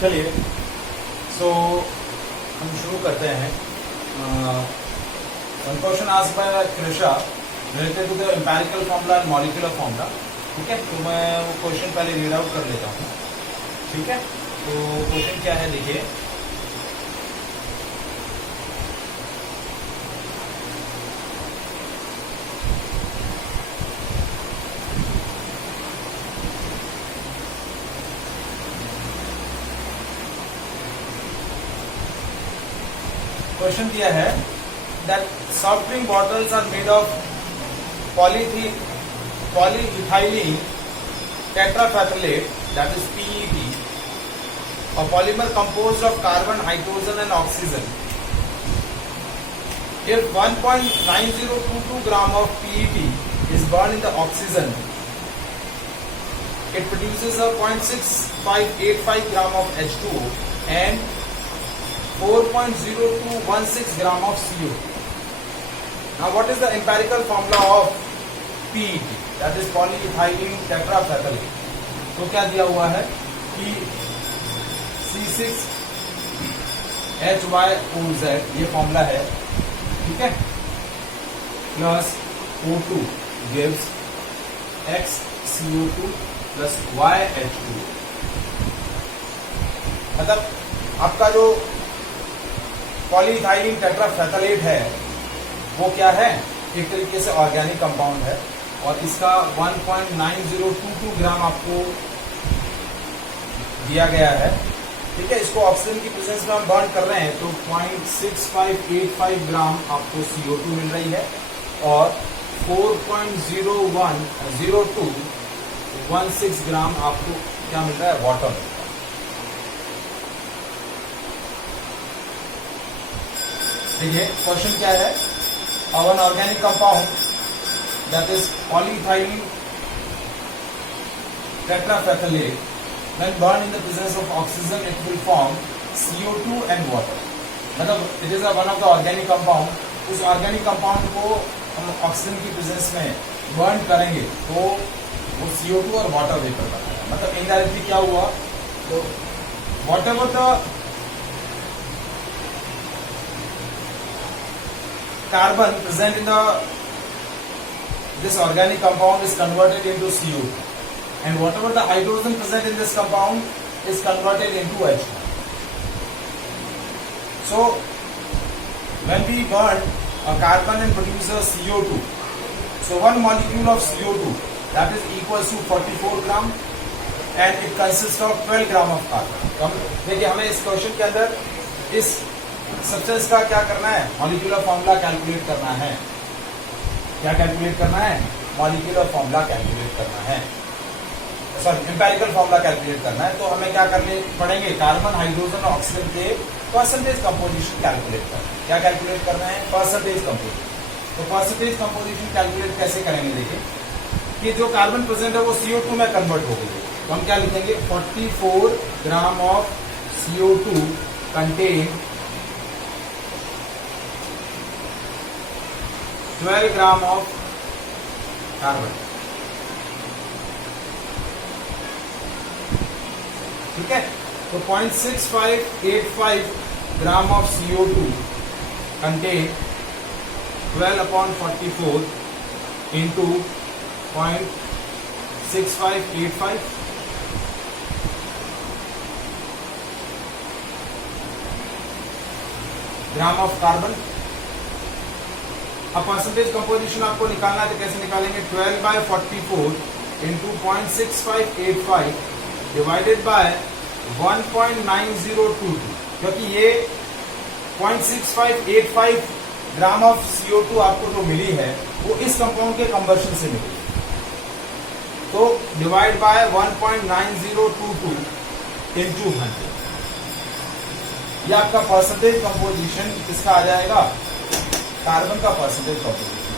चलिए हम शुरू करते हैं। One question asked by Krisha related to the empirical formula and molecular formula. ठीक है, तो मैं वो क्वेश्चन पहले रीड आउट कर लेता हूँ। ठीक है, तो क्वेश्चन क्या है देखिए। क्वेश्चन दिया है that soft drink bottles are made of polyethylene tetrafactolate, that is PET, a polymer composed of carbon, hydrogen and oxygen. If 1.9022 gram of PET is burned in the oxygen, it produces a 0.6585 gram of H2O and 4.0216 gram of CO. Now what is the empirical formula of PET, that is polyethylene tetrafactolate? तो क्या दिया हुआ है कि C6HYOZ ये formula है। ठीक है, plus O2 gives XCO2 plus YH2। मतलब आपका जो पॉलीइथाइलिन टेट्राफैथोलेट है वो क्या है, एक तरीके से ऑर्गेनिक कंपाउंड है और इसका 1.9022 ग्राम आपको दिया गया है। ठीक है, इसको ऑक्सीजन की प्रेजेंस में हम बर्न कर रहे हैं तो 0.6585 ग्राम आपको CO2 मिल रही है और 4.010216 ग्राम आपको क्या मिल रहा है, वाटर। देखिए क्वेश्चन क्या है, an organic compound that is polyethylene tetrafactolate when burned in the presence of oxygen it will form CO2 and water। मतलब it is one of the organic compound, उस organic compound को हम oxygen की presence में burn करेंगे तो वो CO2 और वाटर वेपर बनाएगा। मतलब इनडायरेक्टली क्या हुआ, तो whatever the carbon present in this organic compound is converted into CO2 and whatever the hydrogen present in this compound is converted into H2. So when we burn a carbon and produce a CO2, so one molecule of CO2 that is equals to 44 gram and it consists of 12 gram of carbon। तो हम देखिए हमें इस question के अंदर इस substance का क्या करना है, मॉलिक्यूलर फॉर्मूला कैलकुलेट करना है। क्या कैलकुलेट करना है, मॉलिक्यूलर फॉर्मूला कैलकुलेट करना है, सॉरी एम्पिरिकल फॉर्मूला कैलकुलेट करना है। तो हमें क्या करने पड़ेंगे, कार्बन, हाइड्रोजन और ऑक्सीजन के परसेंटेज कंपोजिशन कैलकुलेट करना है। क्या कैलकुलेट करना है, परसेंटेज कंपोजिशन। तो परसेंटेज कंपोजिशन कैलकुलेट कैसे करेंगे, देखिए कि जो कार्बन प्रेजेंट है वो CO2 में कन्वर्ट हो गई है तो हम क्या लिखेंगे, 44 gram of CO2 contain 12 gram of carbon. ठीक है, तो 0.6585 gram of CO2 contain 12/44 into 0.6585 gram of carbon. अब परसेंटेज कंपोजिशन आपको निकालना है तो कैसे निकालेंगे, 12/44 इंटू 0.6585 डिवाइडेड बाय 1.9022, क्योंकि ये 0.6585 ग्राम ऑफ CO2 आपको जो मिली है वो इस कंपाउंड के कंबर्शन से मिली, तो डिवाइड बाय 1.9022 इंटू 100। ये आपका परसेंटेज कंपोजिशन किसका आ जाएगा, कार्बन का परसेंटेज कंपोजिशन।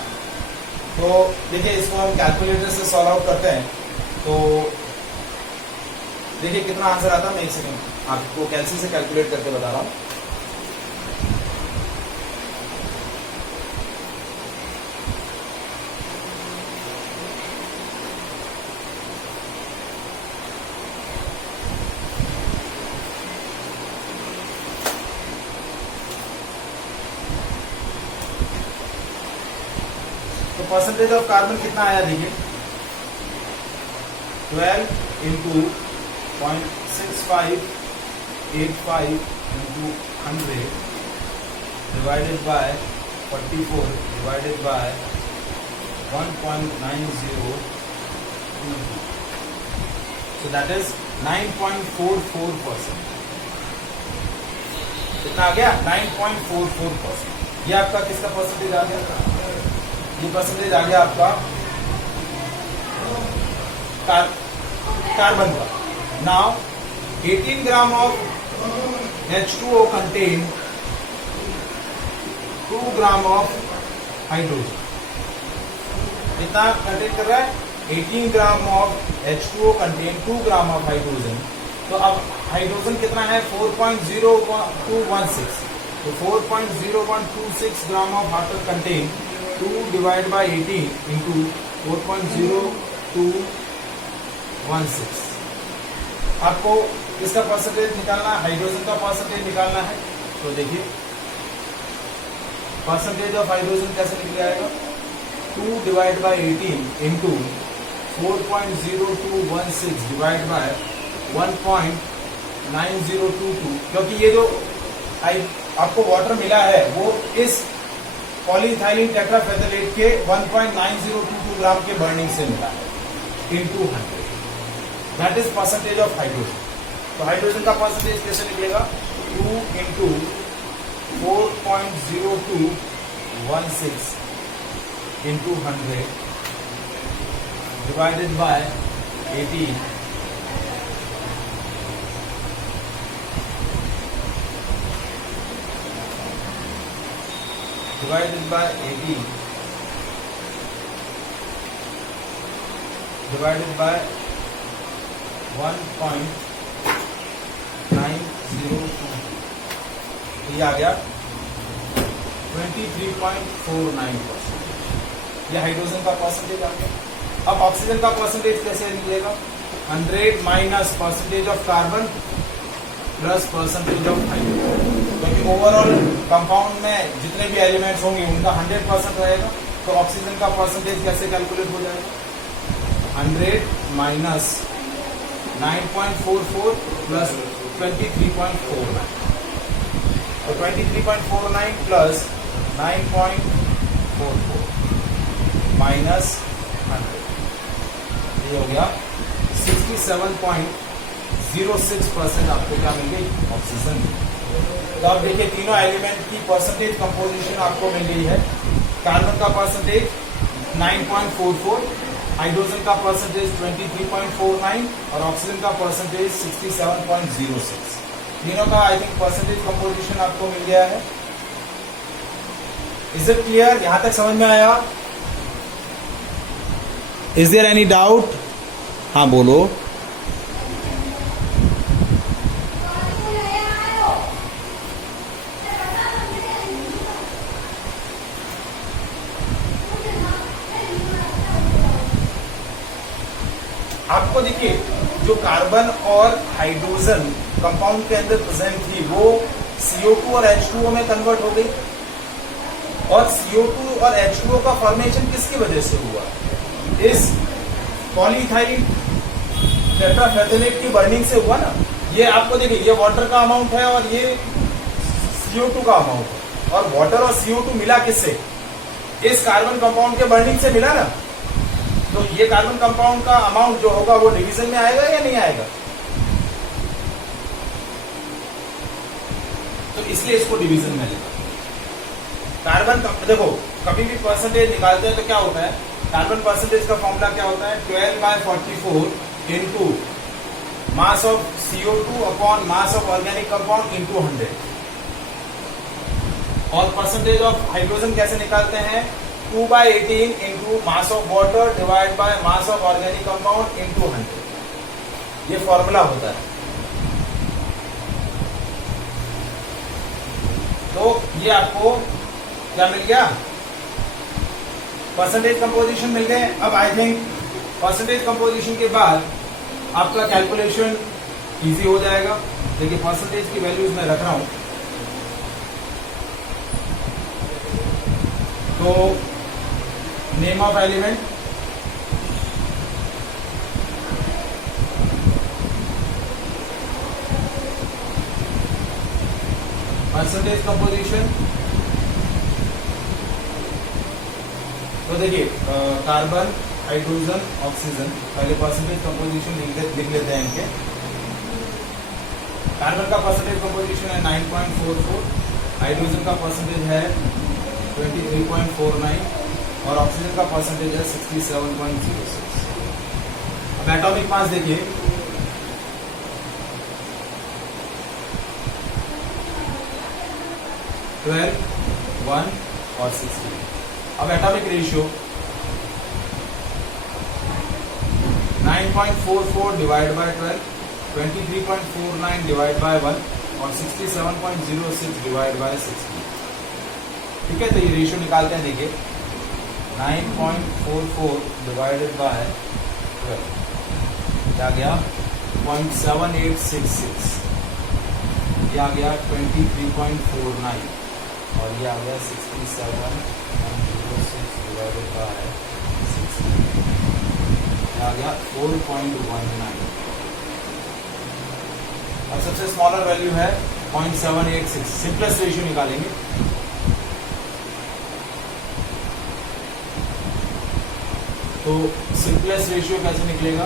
तो देखिए इसको हम कैलकुलेटर से सॉल्व आउट करते हैं तो देखिए कितना आंसर आता है। मैं एक सेकंड आपको कैलसी से कैलकुलेट करके बता रहा हूं। परसेंटेज ऑफ कार्बन कितना आया देखिए, 12 into 0.6585 into 100 divided by 44 divided by 1.9022. So that is 9.44%. कितना आ गया? 9.44%. ये आपका किसका परसेंटेज आ गया? ये परसेंटेज आ गया आपका कार्बन का. Now 18 gram of H2O contain 2 gram of hydrogen. कितना कंटेन कर रहा है? 18 gram of H2O contain 2 gram of hydrogen. तो अब हाइड्रोजन कितना है? 4.0216. तो 4.0126 gram of water contain 2 divide by 18 into 4.0216. आपको इसका परसेंटेज निकालना है, हाइड्रोजन का परसेंटेज निकालना है. तो देखिए परसेंटेज ऑफ हाइड्रोजन कैसे निकल जाएगा? 2 divide by 18 into 4.0216 divide by 1.9022. क्योंकि ये जो आपको वाटर मिला है वो इस पॉलीइथाइलिन टेट्राफेथलेट के 1.9022 ग्राम के बर्निंग से मिला है into 100. That is percentage of hydrogen. तो हाइड्रोजन का परसेंटेज कैसे निकलेगा? 2 into 4.0216 into 100 divided by 18 divided by 18 divided by 1.902. ये आ गया 23.49%. ये हाइड्रोजन का परसेंटेज आ गया. अब ऑक्सीजन का परसेंटेज कैसे निकलेगा? 100 minus percentage of carbon plus percentage of hydrogen. क्योंकि ओवरऑल कंपाउंड में जितने भी एलिमेंट्स होंगे उनका 100% रहेगा. तो ऑक्सीजन का परसेंटेज कैसे कैलकुलेट हो जाएगा? 100 माइनस 9.44 प्लस 23.49. तो 23.49 प्लस 9.44 माइनस 100, ये हो गया 67.06% आपको क्या मिल गई? ऑक्सीजन. तो आप देखिए तीनों एलिमेंट की परसेंटेज कंपोजिशन आपको मिल गई है. कार्बन का परसेंटेज 9.44, हाइड्रोजन का परसेंटेज 23.49 और ऑक्सीजन का परसेंटेज 67.06. तीनों का आई थिंक परसेंटेज कंपोजिशन आपको मिल गया है. Is it clear? यहां तक समझ में आया? Is there any doubt? हाँ बोलो. आपको देखिए जो कार्बन और हाइड्रोजन कंपाउंड के अंदर प्रेजेंट थी वो CO2 और H2O में कन्वर्ट हो गई. और CO2 और H2O का फॉर्मेशन किसकी वजह से हुआ? इस पॉलीइथाइलिन टेट्राफेथलेट की बर्निंग से हुआ ना. ये आपको देखिए ये वाटर का अमाउंट है और ये CO2 का अमाउंट है. और वाटर और CO2 मिला किससे? इस कार्बन कंपाउंड के बर्निंग से मिला ना. तो ये कार्बन कंपाउंड का अमाउंट जो होगा वो डिवीजन में आएगा या नहीं आएगा? तो इसलिए इसको डिवीजन में लेगा. कार्बन देखो कभी भी परसेंटेज निकालते हैं तो क्या होता है? कार्बन परसेंटेज का फॉर्मूला क्या होता है? 12/44 into mass of CO2 upon mass of organic compound into 100. और परसेंटेज ऑफ हाइड्रोजन कैसे निकालते हैं? 2/18 into mass of water divide by mass of organic compound into 100. ये फॉर्मूला होता है. तो ये आपको क्या मिल गया? परसेंटेज कंपोजिशन मिल गए. अब आई थिंक परसेंटेज कंपोजिशन के बाद आपका कैलकुलेशन इजी हो जाएगा. देखिए परसेंटेज की वैल्यूज मैं रख रहा हूं. तो name of element, percentage composition. तो देखिए कार्बन, हाइड्रोजन, ऑक्सीजन, पहले परसेंटेज कंपोजिशन लिख लेते हैं इनके। कार्बन का परसेंटेज कंपोजिशन है 9.44, हाइड्रोजन का परसेंटेज है 23.49 और ऑक्सीजन का परसेंटेज है 67.06। अब एटॉमिक मास देखिए, ट्वेल्व, 1 और 16। अब atomic ratio 9.44 divide by 12, 23.49 divide by 1 और 67.06 डिवाइड बाय 16। ठीक है, तो ये रेशियो निकालते हैं। देखिए 9.44 डिवाइडेड बाय 12 क्या गया 0.7866, ये आ गया 23.49 और ये आ गया 67.06 डिवाइडेड बाय 16, ये आ गया 4.19। अब सबसे स्मॉलर वैल्यू है 0.786, सिंपलेस्ट रेशियो निकालेंगे। तो सिंपलेस्ट रेशियो कैसे निकलेगा,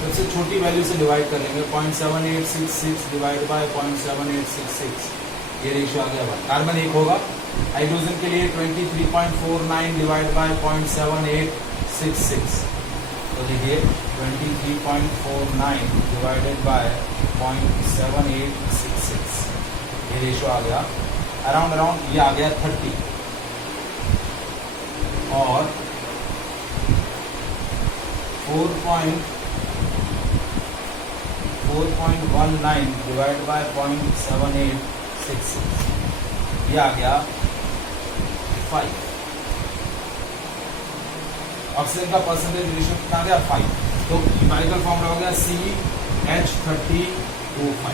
सबसे छोटी वैल्यू से डिवाइड कर लेंगे। 0.7866 डिवाइड बाय 0.7866, ये रेशियो आ गया 1। कार्बन 1 होगा। हाइड्रोजन के लिए 23.49 डिवाइड बाय 0.7866, तो देखिए 23.49 डिवाइडेड बाय 0.7866, ये रेशियो आ गया अराउंड ये आ गया 30 और 4.19 डिवाइड बाय 0.7866, ये आ गया 5। ऑक्सीजन का परसेंटेज रेशियो कितना आ गया 5। तो न्यूमेरिकल फॉर्मूला हो गया CH30O5।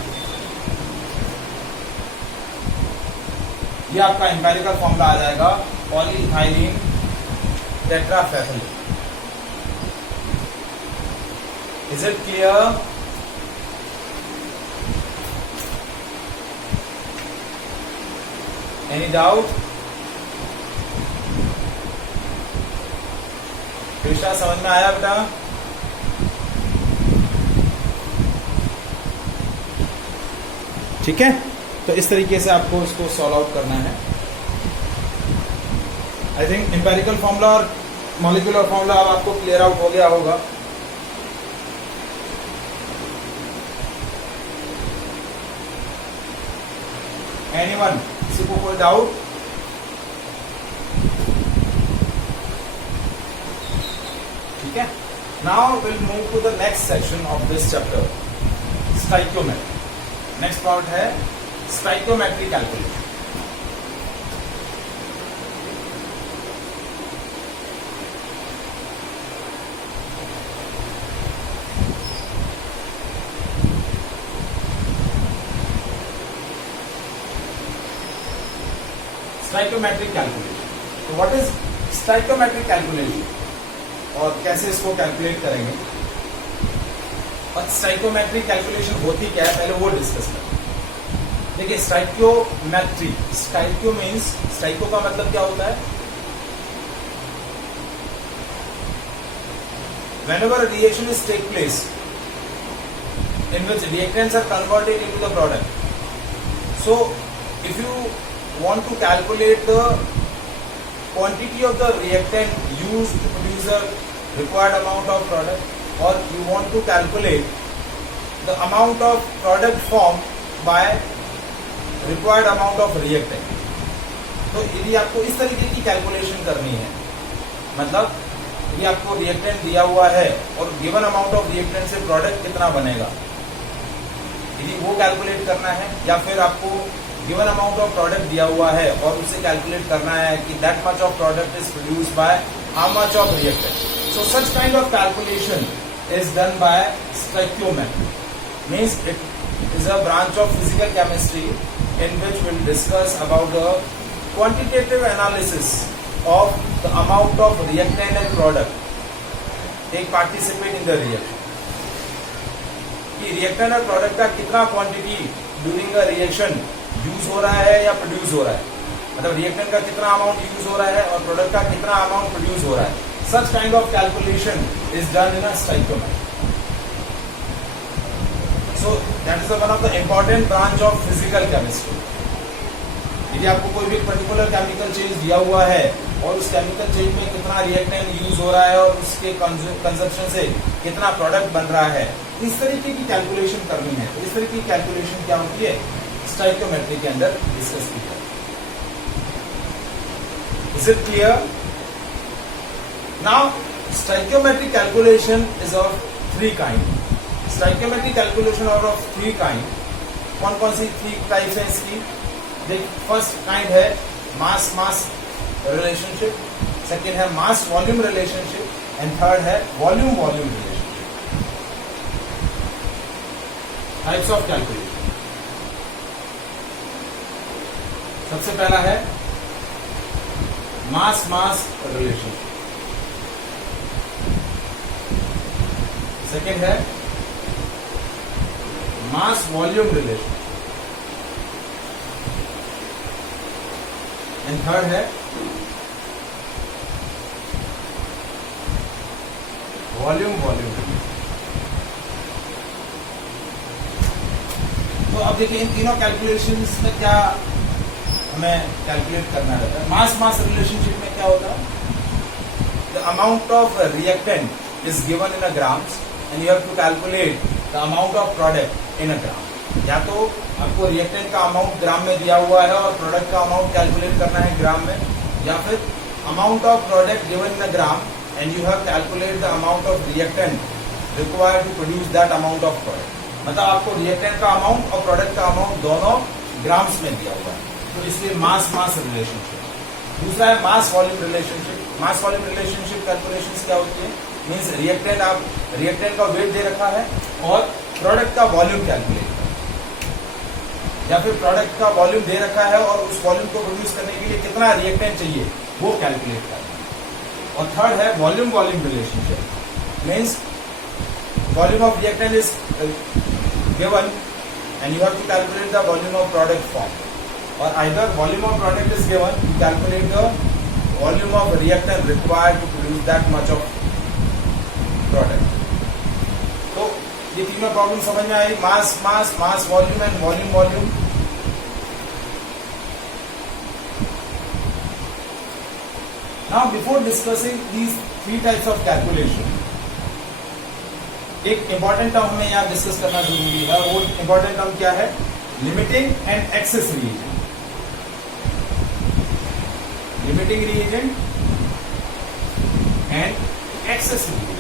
ये आपका एम्पेरिकल फॉर्मूला आ जाएगा polyethylene terephthal. Is it clear? Any doubt? Krishna समझ में आया बेटा? ठीक है, तो इस तरीके से आपको इसको सॉल्व आउट करना है। आई थिंक एम्पेरिकल फॉर्मूला और मॉलिक्यूलर फॉर्मूला अब आपको क्लियर आउट हो गया होगा। एनीवन, किसी को कोई डाउट? ठीक है, now will move to the next section of this chapter, stoichiometry. Next part है स्टाइकियोमेट्री कैलकुलेशन। Stoichiometric calculation. तो व्हाट इज स्टाइकियोमेट्रिक कैलकुलेशन और कैसे इसको कैलकुलेट करेंगे और स्टाइकियोमेट्रिक कैलकुलेशन होती क्या है पहले वो डिस्कस करें। देखिए स्टाइकियोमेट्री, स्टाइकियो मीन्स, स्टाइको का मतलब क्या होता है, whenever a reaction is take place in which reactants are converted into the product. So if you want to calculate the quantity of the reactant used to produce the required amount of product, or you want to calculate the amount of product formed by required amount of reactant, तो यदि आपको इस तरीके की calculation करनी है, मतलब यदि आपको रिएक्टेंट दिया हुआ है और गिवन अमाउंट ऑफ रिएक्टेंट से प्रोडक्ट कितना बनेगा, यदि वो कैलकुलेट करना है, या फिर आपको गिवन अमाउंट ऑफ प्रोडक्ट दिया हुआ है और उससे कैलकुलेट करना है कि that much of product is produced by how much of reactant. So such kind of calculation is done by stoichiometry. Means it is a branch of physical chemistry in which we'll discuss about the quantitative analysis of the amount of reactant and product take participate in the reaction. कि reactant और product का कितना quantity during a reaction use हो रहा है या produce हो रहा है, मतलब रिएक्टेंट का कितना अमाउंट यूज हो रहा है और प्रोडक्ट का कितना अमाउंट प्रोड्यूस हो रहा है. Such kind of calculation is done in a stoichiometry. So that is one of the important branch of physical chemistry. यदि आपको कोई भी पर्टिकुलर केमिकल चेंज दिया हुआ है और उस केमिकल चेंज में कितना रिएक्टेंट यूज हो रहा है और उसके कंजप्शन से कितना प्रोडक्ट बन रहा है, इस तरीके की कैलकुलेशन करनी है. तो इस तरीके की कैलकुलेशन क्या होती है, स्टोइकियोमेट्री के अंदर डिस्कस की जाए. Is it clear? Now stoichiometric calculation is of 3 kind. Stoichiometric calculation of 3 kind. कौन कौन सी 3 टाइप्स है इसकी? फर्स्ट काइंड है मास मास रिलेशनशिप, सेकेंड है mass volume relationship and third है volume volume relationship. Types of calculation. सबसे पहला है मास मास रिलेशनशिप, सेकेंड है mass volume relationship and third है वॉल्यूम वॉल्यूम. तो अब देखिए इन तीनों कैलकुलेशंस में क्या हमें कैलकुलेट करना रहता है. मास मास रिलेशनशिप में क्या होता है, the amount of reactant is given in a grams and you have to calculate the amount of product in a gram. या तो आपको रिएक्टेंट का अमाउंट ग्राम में दिया हुआ है और प्रोडक्ट का अमाउंट कैलकुलेट करना है ग्राम में, या फिर amount of product given in a gram and you have calculate the amount of reactant required to produce that amount of product. मतलब आपको रिएक्टेंट का अमाउंट और प्रोडक्ट का अमाउंट दोनों ग्राम्स में दिया हुआ है, तो इसलिए मास मास रिलेशनशिप. दूसरा है मास वॉल्यूम रिलेशनशिप. मास वॉल्यूम रिलेशनशिप कैलकुलेशन क्या होती है, मीन्स रिएक्टेंट का वेट दे रखा है और प्रोडक्ट का वॉल्यूम कैलकुलेट, या फिर प्रोडक्ट का वॉल्यूम दे रखा है और उस वॉल्यूम को प्रोड्यूस करने के लिए कितना रिएक्टेंट चाहिए वो कैलकुलेट करना है. और थर्ड है volume volume relationship, means volume of reactant is given and you have to calculate the volume of product form, और either volume of product is given to calculate the volume of reactant required to produce that much of product. तो ये तीनों problem समझ में आई, mass mass, mass volume and volume volume. Now before discussing these 3 types of calculation, एक important term हमें यहाँ discuss करना जरूरी है. वो इंपॉर्टेंट टर्म क्या है, limiting and access reagent. Limiting reagent and access reagent.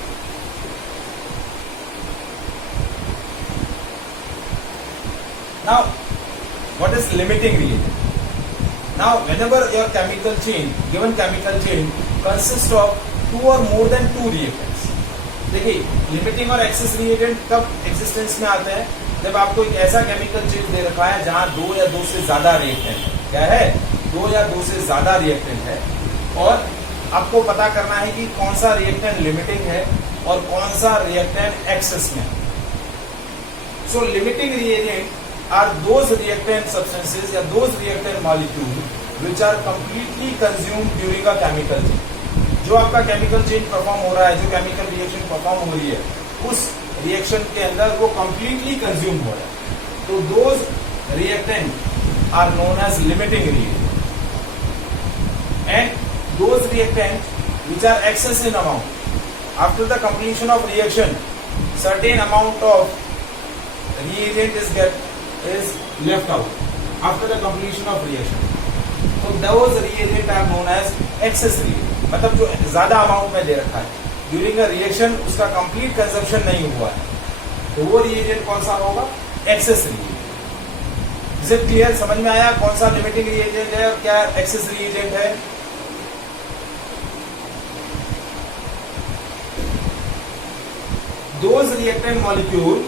Now what is limiting reagent? Now whenever your chemical chain, given chemical chain consists of 2 or more than 2 reactants. देखिए limiting और access reagent कब existence में आते हैं, जब आपको एक ऐसा केमिकल चेंज दे रखा है जहां 2 या 2 से ज्यादा रिएक्टेंट है. क्या है, 2 या 2 से ज्यादा रिएक्टेंट है और आपको पता करना है कि कौन सा रिएक्टेंट लिमिटिंग है और कौन सा रिएक्टेंट एक्सेस में है. So limiting reagent are those reactant substances या those reactant molecules which are completely consumed during a chemical change. जो आपका chemical change perform हो रहा है, जो chemical reaction perform हो रही है, उस reaction के अंदर वो completely consume हो रहा है. तो those reactant are known as limiting reagent. And those reactant which are excess in amount, after the completion of reaction, certain amount of reagent is left out after the completion of reaction. So those reagent are known as excess reagent. मतलब जो ज्यादा amount में दे रखा है during a reaction, उसका complete consumption नहीं हुआ है, तो वो रिएजेंट कौन सा होगा, access reagent. Is it clear? समझ में आया कौन सा लिमिटिंग रिएजेंट है और क्या एक्सेस रिएजेंट है? Those reactant molecule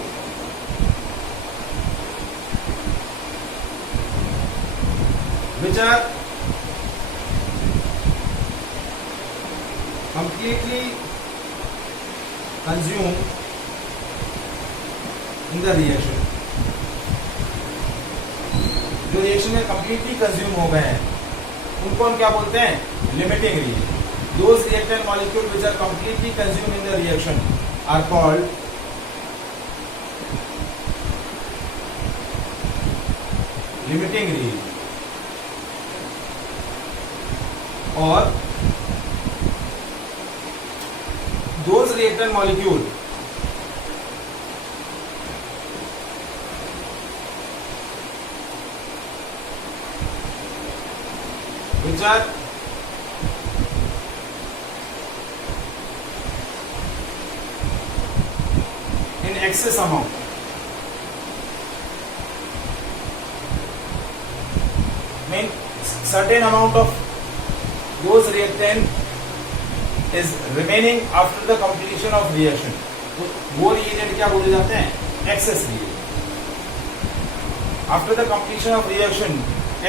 which are completely consumed in the reaction. जो रिएक्शन में कंप्लीटली कंज्यूम हो गए हैं उनको हम क्या बोलते हैं? Limiting reagent. Those reactant molecule which are completely consumed in the reaction are called limiting reagent. और those reactant molecule which are in excess amount, mean certain amount of those reactant is remaining after the completion of reaction. तो वो reagent क्या बोले जाते हैं? excess reagent. After the completion of reaction,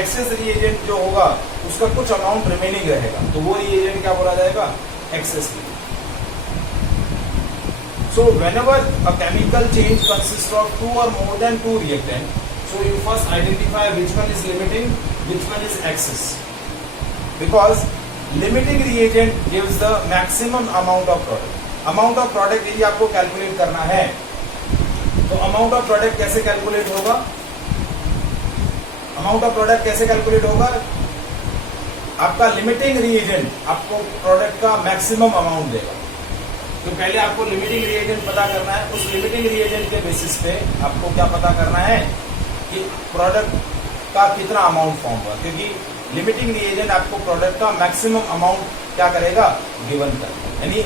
excess reagent जो होगा उसका कुछ amount remaining रहेगा, तो वो reagent क्या बोला जाएगा? excess reagent. So whenever a chemical change consists of two or more than two reactants, so you first identify which one is limiting, which one is excess. Because limiting reagent gives the maximum amount of product. Amount of product यदि आपको calculate करना है, तो amount of product कैसे calculate होगा? Amount of product कैसे calculate होगा? आपका limiting reagent आपको product का maximum amount देगा. तो पहले आपको लिमिटिंग रिएजेंट पता करना है. उस लिमिटिंग रिएजेंट के बेसिस पे आपको क्या पता करना है कि प्रोडक्ट का कितना अमाउंट फॉर्म हुआ, क्योंकि लिमिटिंग रिएजेंट आपको प्रोडक्ट का मैक्सिमम अमाउंट क्या करेगा? गिवन करेगा. यानी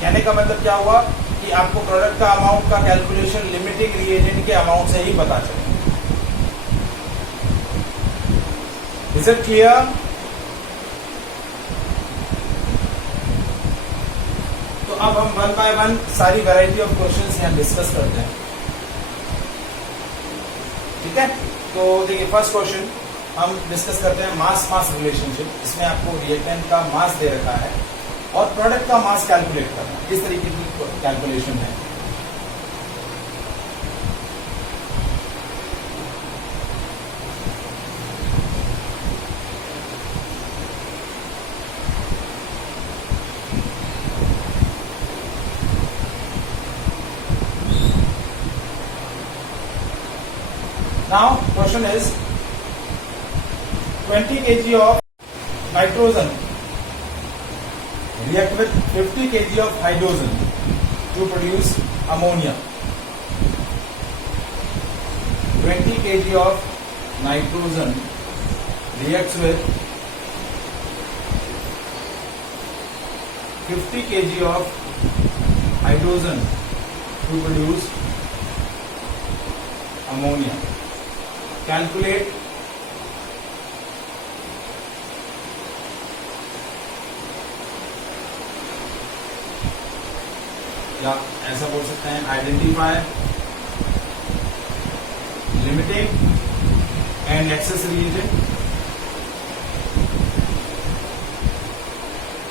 कहने का मतलब क्या हुआ कि आपको प्रोडक्ट का अमाउंट का कैलकुलेशन लिमिटिंग रिएजेंट के अमाउंट से ही पता चलेगा. Is it clear? अब हम वन बाय वन सारी वैरायटी ऑफ क्वेश्चंस यहाँ डिस्कस करते हैं. ठीक है, तो देखिए फर्स्ट क्वेश्चन हम डिस्कस करते हैं मास मास रिलेशनशिप. इसमें आपको रिएक्टेंट का मास दे रखा है और प्रोडक्ट का मास कैलकुलेट करना है. किस तरीके की कैलकुलेशन है? Now question is 20 kg of nitrogen react with 50 kg of hydrogen to produce ammonia. 20 kg of nitrogen reacts with 50 kg of hydrogen to produce ammonia. Calculate या ऐसा बोल सकते हैं identify limiting and access reagent.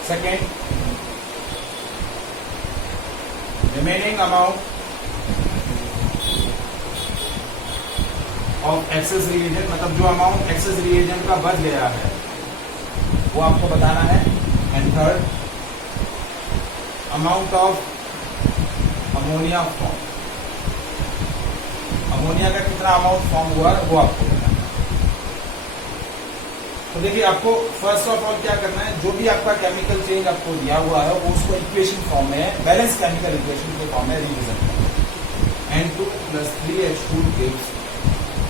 Second, remaining amount of access reagent, मतलब जो amount access reagent का बच गया है वो आपको बताना है. And third, amount of ammonia form. Ammonia का कितना अमाउंट फॉर्म हुआ वो आपको बताना है. तो देखिए आपको फर्स्ट ऑफ ऑल क्या करना है, जो भी आपका केमिकल चेंज आपको दिया हुआ है वो उसको इक्वेशन फॉर्म में, बैलेंस केमिकल इक्वेशन के फॉर्म में रिप्रेजेंट करना है. N2 + 3H2 gives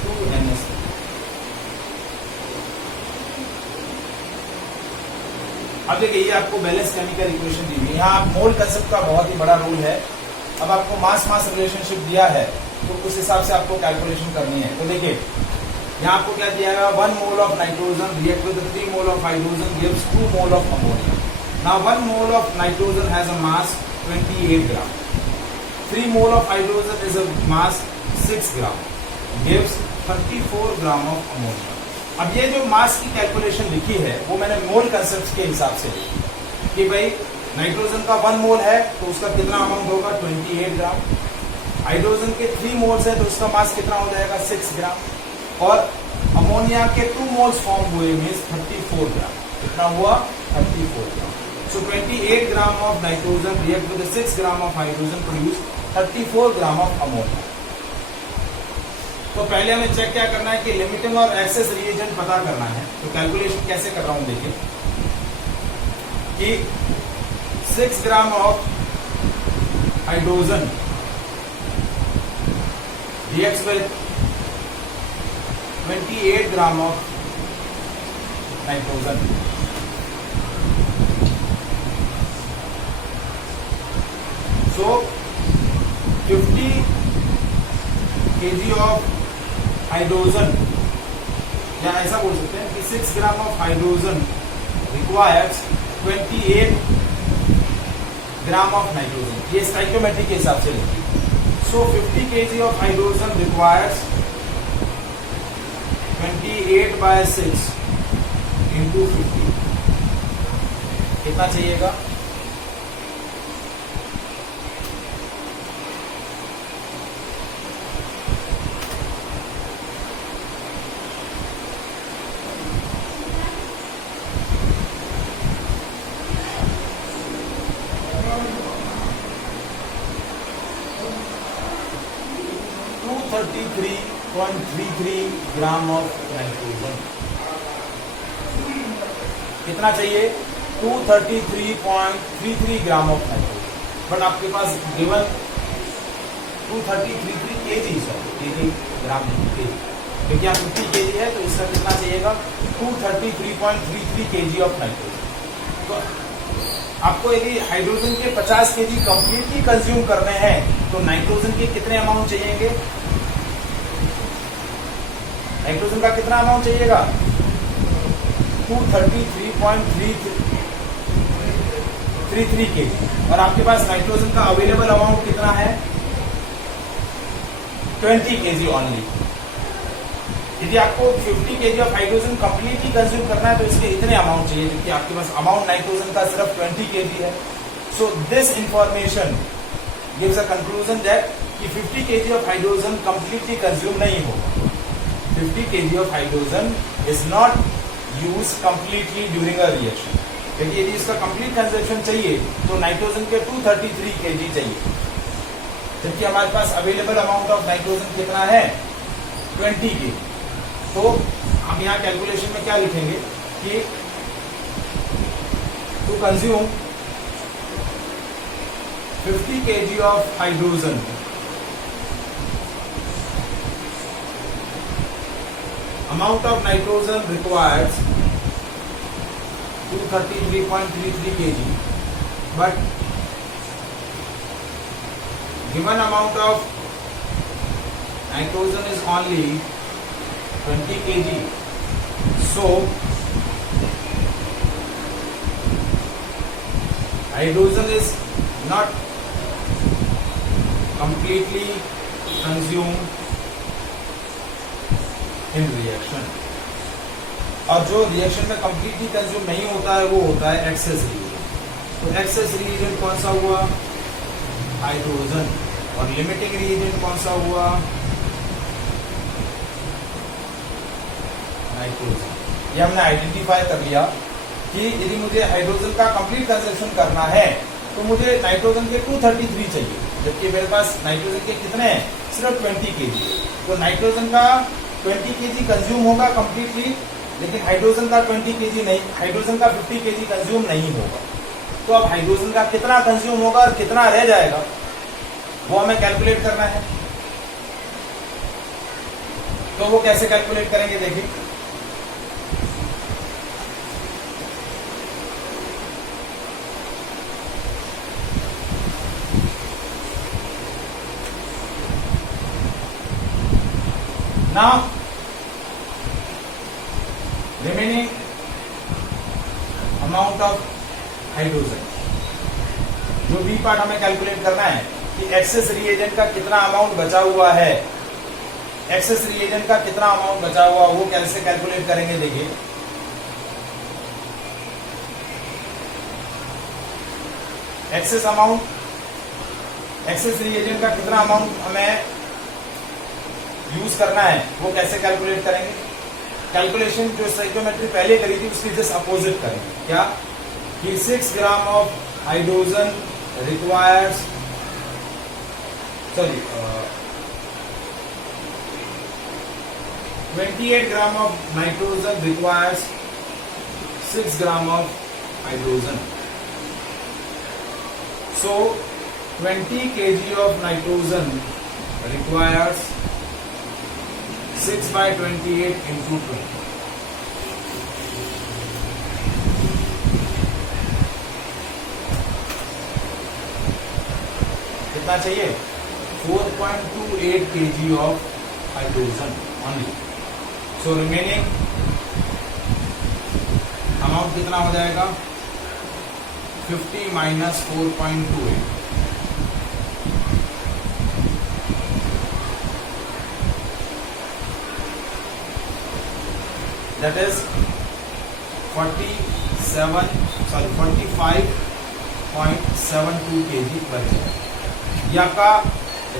2NH3. अब देखिए ये आपको बैलेंस केमिकल इक्वेशन दी हुई है. यहाँ मोल कंसेप्ट का बहुत ही बड़ा रोल है. अब आपको मास मास रिलेशनशिप दिया है तो उस हिसाब से आपको कैलकुलेशन करनी है. तो देखिए यहाँ आपको क्या दिया है, 1 mole of nitrogen react with 3 mole of hydrogen gives 2 mole of ammonia. Now 1 mole of nitrogen has a mass 28 gram. 3 mole of hydrogen is a mass 6 gram gives 34 gram of ammonia. अब ये जो मास की calculation लिखी है वो मैंने मोल concept के हिसाब से लिखी कि भाई नाइट्रोजन का 1 मोल है तो उसका कितना अमाउंट होगा 28 ग्राम। हाइड्रोजन के 3 मोल्स है तो उसका मास कितना हो जाएगा 6 ग्राम। और अमोनिया के 2 मोल्स फॉर्म हुए मीन्स 34 ग्राम। कितना हुआ 34 ग्राम। सो 28 gram of nitrogen react with 6 gram of hydrogen produce 34 gram of ammonia. तो पहले हमें चेक क्या करना है कि लिमिटिंग और एक्सेस रिएजेंट पता करना है। तो कैलकुलेशन कैसे कर रहा हूं देखिए कि 6 gram of hydrogen reacts with 28 gram of nitrogen. So 50 kg of hydrogen, या ऐसा बोल सकते हैं कि 6 gram of hydrogen requires 28 gram of nitrogen. ये स्टोइकियोमेट्री के हिसाब से लिखिए। सो 50 kg of hydrogen requires 28/6 into 50 कितना चाहिएगा 233.33 ग्राम ऑफ नाइट्रोजन। कितना चाहिए 233.33 ग्राम ऑफ नाइट्रोजन। बट आपके पास गिवन 233 kg सर, kg ग्राम नहीं kg, क्योंकि यहाँ 50 kg है तो इसका कितना चाहिएगा 233.33 kg ऑफ नाइट्रोजन। तो आपको यदि हाइड्रोजन के 50 kg कंप्लीटली कंज्यूम करने हैं तो नाइट्रोजन के कितने अमाउंट चाहिएंगे, नाइट्रोजन का कितना अमाउंट चाहिएगा 233.33 kg। और आपके पास नाइट्रोजन का अवेलेबल अमाउंट कितना है 20 kg ओनली। यदि आपको 50 kg of hydrogen completely consume करना है तो इसके इतने अमाउंट चाहिए, जबकि आपके पास अमाउंट नाइट्रोजन का सिर्फ 20 kg है। So this information gives a conclusion that कि 50 kg of hydrogen completely consume नहीं होगा। 50 kg of hydrogen is not use completely during a reaction. क्योंकि यदि इसका कंप्लीट कंजप्शन चाहिए तो नाइट्रोजन के 233 kg चाहिए, जबकि हमारे पास अवेलेबल अमाउंट ऑफ नाइट्रोजन कितना है 20 kg। तो हम यहाँ कैलकुलेशन में क्या लिखेंगे कि to consume 50 kg of hydrogen amount of nitrogen requires 233.33 kg, but given amount of nitrogen is only 20 kg. So hydrogen is not completely consumed in reaction. और जो रिएक्शन में कंप्लीटली कंज्यूम नहीं होता है वो होता है एक्सेस रिएजेंट। तो एक्सेस रिएजेंट कौन सा हुआ हाइड्रोजन, और लिमिटिंग रिएजेंट कौन सा हुआ नाइट्रोजन। ये हमने आइडेंटिफाई कर लिया कि यदि मुझे हाइड्रोजन का कंप्लीट कंजप्शन करना है तो मुझे नाइट्रोजन के 233 चाहिए, जबकि मेरे पास नाइट्रोजन के कितने हैं सिर्फ 20 kg। तो नाइट्रोजन का 20 kg कंज्यूम होगा कंप्लीटली, लेकिन हाइड्रोजन का 20 kg नहीं, हाइड्रोजन का 50 kg कंज्यूम नहीं होगा। तो अब हाइड्रोजन का कितना कंज्यूम होगा और कितना रह जाएगा वो हमें कैलकुलेट करना है। तो वो कैसे कैलकुलेट करेंगे देखिए। Now remaining amount of hydrogen, जो बी पार्ट हमें कैलकुलेट करना है कि एक्सेस रिएजेंट का कितना अमाउंट बचा हुआ है, एक्सेस रिएजेंट का कितना अमाउंट बचा हुआ वो कैसे कैलकुलेट करेंगे देखिए। एक्सेस अमाउंट, एक्सेस रिएजेंट का कितना अमाउंट हमें यूज करना है वो कैसे कैलकुलेट करेंगे? कैलकुलेशन जो स्टोइकियोमेट्री पहले करी थी उसकी जस्ट अपोजिट करेंगे। क्या कि 6 gram of hydrogen requires 28 gram of nitrogen requires 6 gram of hydrogen. So 20 kg of nitrogen requires 6 by 28 into 20. कितना चाहिए? 4.28 kg of hydrogen only. So remaining amount कितना हो जाएगा? 50 minus 4.28. That is 45.72 kg बच जाएगा। ये आपका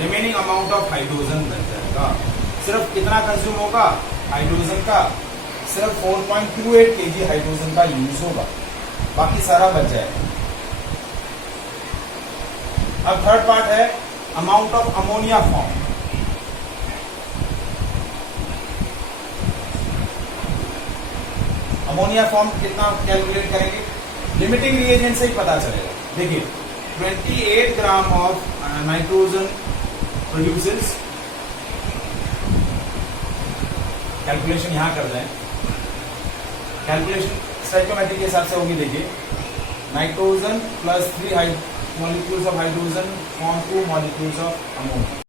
रिमेनिंग अमाउंट ऑफ हाइड्रोजन बच जाएगा। सिर्फ कितना कंज्यूम होगा हाइड्रोजन का? सिर्फ 4.28 kg हाइड्रोजन का यूज होगा, बाकी सारा बच जाएगा। अब थर्ड पार्ट है amount of ammonia form. Ammonia form कितना कैलकुलेट करेंगे? लिमिटिंग रिएजेंट से ही पता चलेगा। देखिए 28 gram of nitrogen produces, calculation यहां कर रहे हैं। कैलकुलेशन स्टोइकियोमेट्री के हिसाब से होगी। देखिए nitrogen plus 3 molecules of hydrogen form 2 molecules of ammonia.